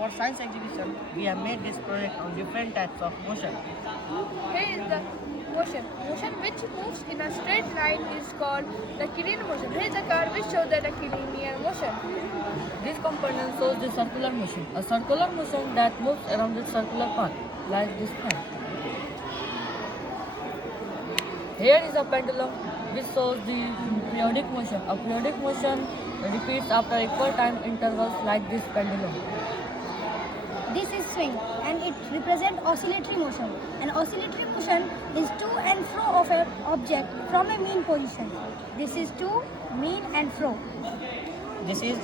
For science exhibition, we have made this project on different types of motion. Here is the motion. Motion which moves in a straight line is called the rectilinear motion. Here is the curve which shows the rectilinear motion. This component shows the circular motion, a circular motion that moves around the circular path, like this fan. Here is a pendulum which shows the periodic motion. A periodic motion repeats after equal time intervals like this pendulum. This is swing and it represents oscillatory motion. An oscillatory motion is to and fro of an object from a mean position. This is to, mean and fro. This is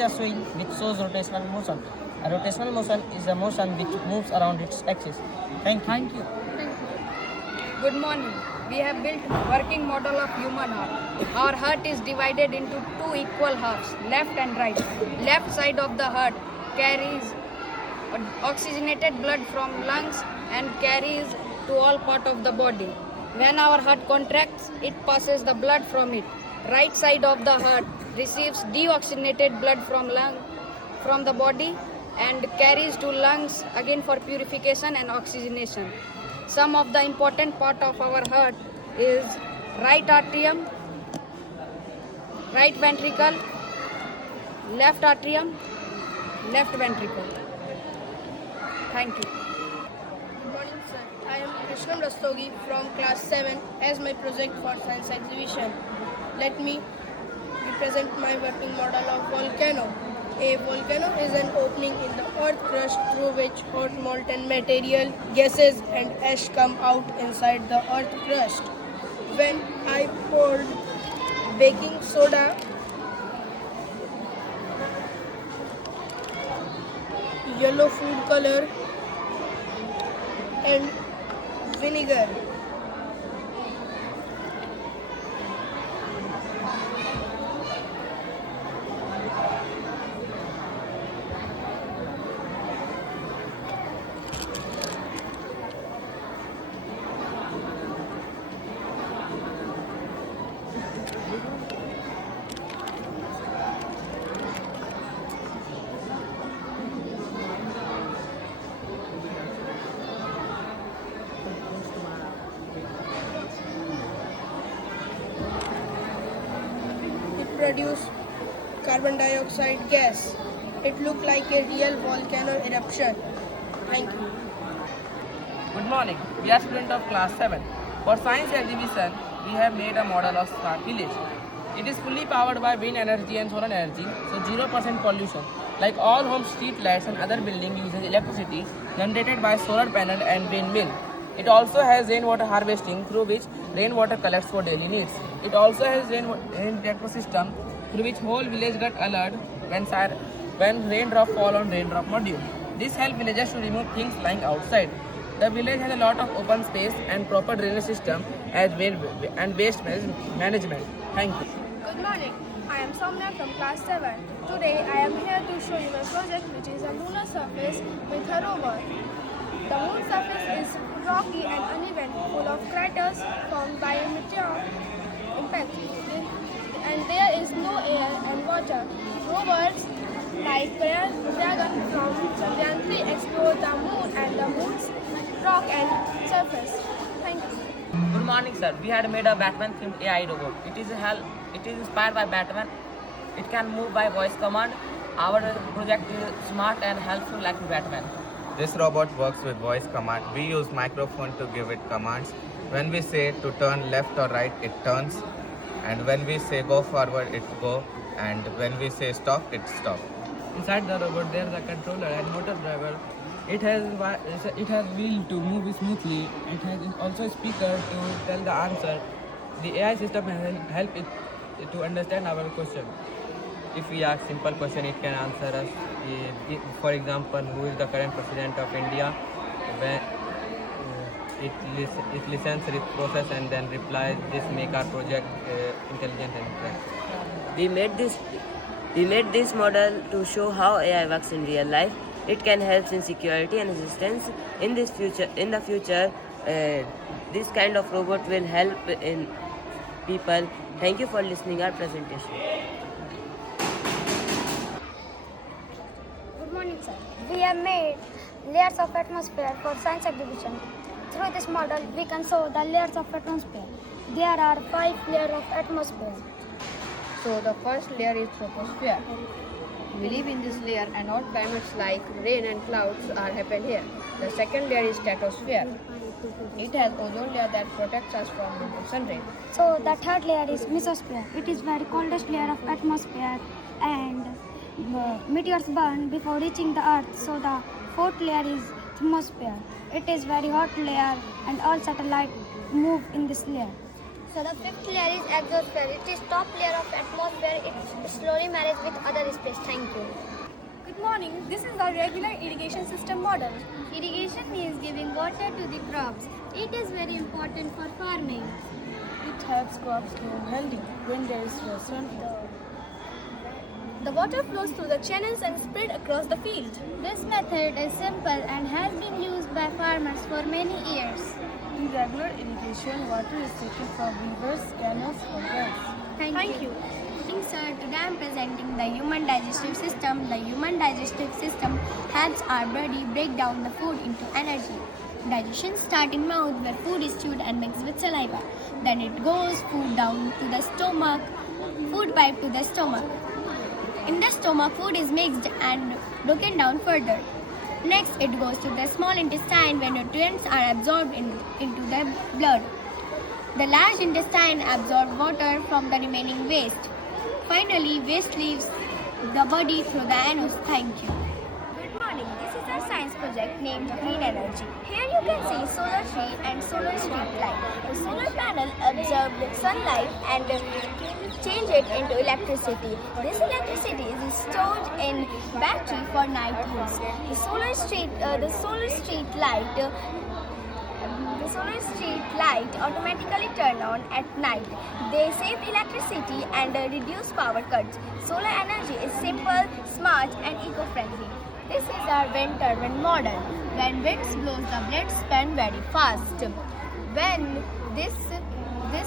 a swing which shows rotational motion. A rotational motion is a motion which moves around its axis. Thank you. Thank you. Good morning. We have built working model of human heart. Our heart is divided into two equal halves, left and right. Left side of the heart carries oxygenated blood from lungs and carries to all part of the body. When our heart contracts, it passes the blood from it. Right side of the heart receives deoxygenated blood from the body and carries to lungs again for purification and oxygenation. Some of the important part of our heart is right atrium, right ventricle, left atrium, left ventricle. Thank you. Good morning, sir. I am Krishnam Rastogi from class 7 as my project for science exhibition. Let me present my working model of volcano. A volcano is an opening in the earth crust through which hot molten material, gases and ash come out inside the earth crust. When I poured baking soda, yellow food color and vinegar, produce carbon dioxide gas. It looked like a real volcano eruption. Thank you. Good morning. We are students of class 7. For science exhibition, we have made a model of Star Village. It is fully powered by wind energy and solar energy, so 0% pollution. Like all homes, street lights and other buildings uses electricity generated by solar panel and windmill. It also has rainwater harvesting through which rainwater collects for daily needs. It also has rain detector system through which whole village get alert when raindrop fall on raindrop module. This helps villagers to remove things lying outside. The village has a lot of open space and proper drainage system as waste management. Thank you. Good morning. I am Soumya from class 7. Today I am here to show you a project which is a lunar surface with a rover. The moon surface is rocky and uneven, full of craters formed by a meteor impact. And there is no air and water. Rovers like Dragon from Chandrayaan 3 explore the moon and the moon's rock and surface. Thank you. Good morning, sir. We had made a Batman themed AI robot. It is inspired by Batman. It can move by voice command. Our project is smart and helpful like Batman. This robot works with voice command. We use microphone to give it commands. When we say to turn left or right, it turns. And when we say go forward, it go. And when we say stop, it stop. Inside the robot, there is a controller and motor driver. It has wheel to move smoothly. It has also a speaker to tell the answer. The AI system has helped it to understand our question. If we ask simple question, it can answer us. For example, who is the current president of India? When it listens, it process and then replies. This make our project intelligent and correct. We made this model to show how AI works in real life. It can help in security and assistance. In the future, this kind of robot will help in people. Thank you for listening our presentation. Good morning. morning, sir. We have made layers of atmosphere for science exhibition. Through this model, we can show the layers of atmosphere. There are 5 layers of atmosphere. So the first layer is troposphere. We live in this layer and hot climates like rain and clouds are happen here. The second layer is stratosphere. It has ozone layer that protects us from the sun rays. So the third layer is mesosphere. It is very coldest layer of atmosphere and meteors burn before reaching the earth. So the fourth layer is thermosphere. It is very hot layer and all satellites move in this layer. So the fifth layer is exosphere. It is top layer of atmosphere. It slowly marries with other space. Thank you. Good morning. This is the regular irrigation system model. Irrigation means giving water to the crops. It is very important for farming. It helps crops grow healthy when there is sun. The water flows through the channels and spread across the field. This method is simple and has been used by farmers for many years. In regular irrigation, water is taken from rivers, canals, or wells. Thank you. Sir, today I am presenting the human digestive system. The human digestive system helps our body break down the food into energy. Digestion starts in mouth where food is chewed and mixed with saliva. Then it goes food down to the stomach, food pipe to the stomach. In the stomach, food is mixed and broken down further. Next, it goes to the small intestine where nutrients are absorbed into the blood. The large intestine absorbs water from the remaining waste. Finally, waste leaves the body through the anus. Thank you. Good morning. This is our science project named Clean Energy. Here you can see solar tree and solar street light. The solar panel absorbs the sunlight and change it into electricity. This electricity is stored in battery for night use. The solar street light automatically turn on at night. They save electricity and reduce power cuts. Solar energy is simple, smart and eco-friendly. This is our wind turbine model. When winds blows, the blades spin very fast. When this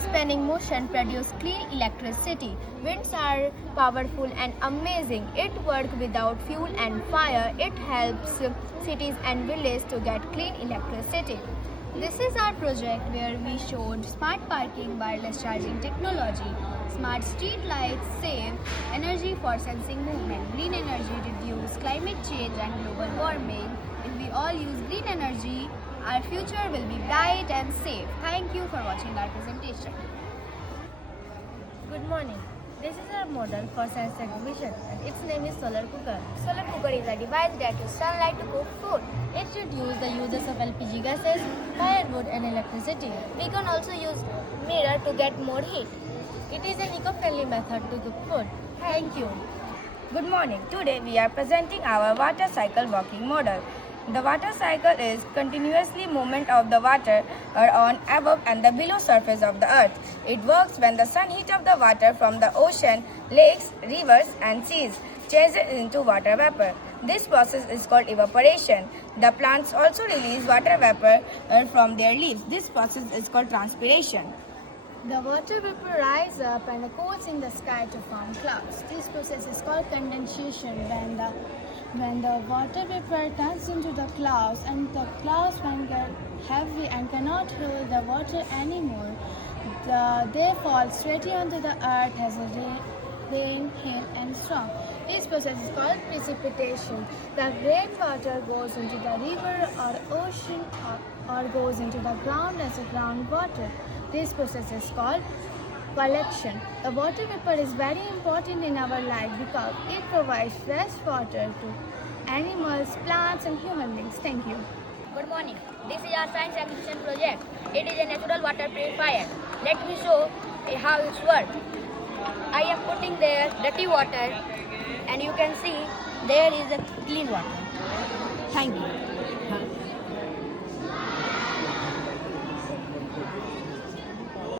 spinning motion produces clean electricity. Winds are powerful and amazing. It works without fuel and fire. It helps cities and villages to get clean electricity. This is our project where we showed smart parking wireless charging technology. Smart street lights save energy for sensing movement. Green energy reduce climate change and global warming. If we all use green energy, our future will be bright and safe. Thank you for watching our presentation. Good morning. This is our model for science exhibition and its name is solar cooker. Solar cooker is a device that uses sunlight to cook food. It reduces the uses of LPG gases, firewood and electricity. We can also use mirror to get more heat. It is an eco-friendly method to cook food. Thank you. Good morning. Today we are presenting our water cycle working model. The water cycle is continuously movement of the water on above and the below surface of the earth. It works when the sun heat of the water from the ocean, lakes, rivers and seas changes into water vapor. This process is called evaporation. The plants also release water vapor from their leaves. This process is called transpiration. The water vapor rises up and cools in the sky to form clouds. This process is called condensation. When the water vapor turns into the clouds and the clouds when get heavy and cannot hold the water anymore, they fall straight onto the earth as a rain, hail and storm. This process is called precipitation. The rainwater goes into the river or ocean or goes into the ground as a groundwater. This process is called collection. The water vapor is very important in our life because it provides fresh water to animals, plants and human beings. Thank you. Good morning. This is our science exhibition project. It is a natural water purifier. Let me show how it works. I am putting there dirty water and you can see there is a clean water. Thank you.